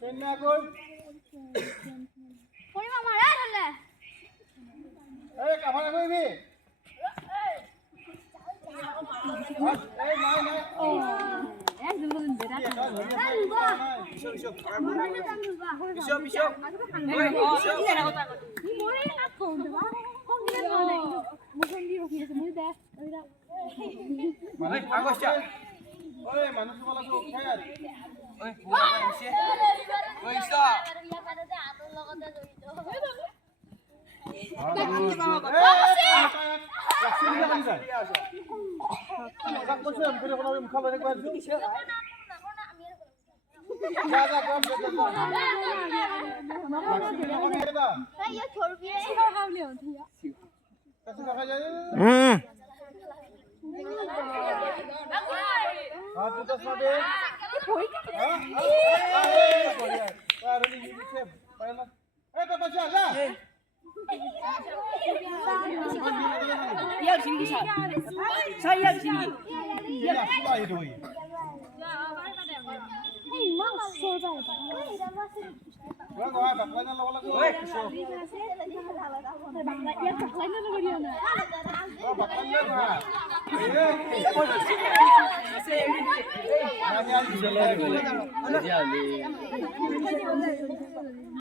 চেন্না কই কৰিবা মাৰা হলে এই কাফাৰা কৰিবি এই নাই নাই এক দুজন বেটা Pisau. Oi, Agus ya. Oi, মানুষ বলা তো খেল Oi, buka isi. Oi, stop. Saya di sini.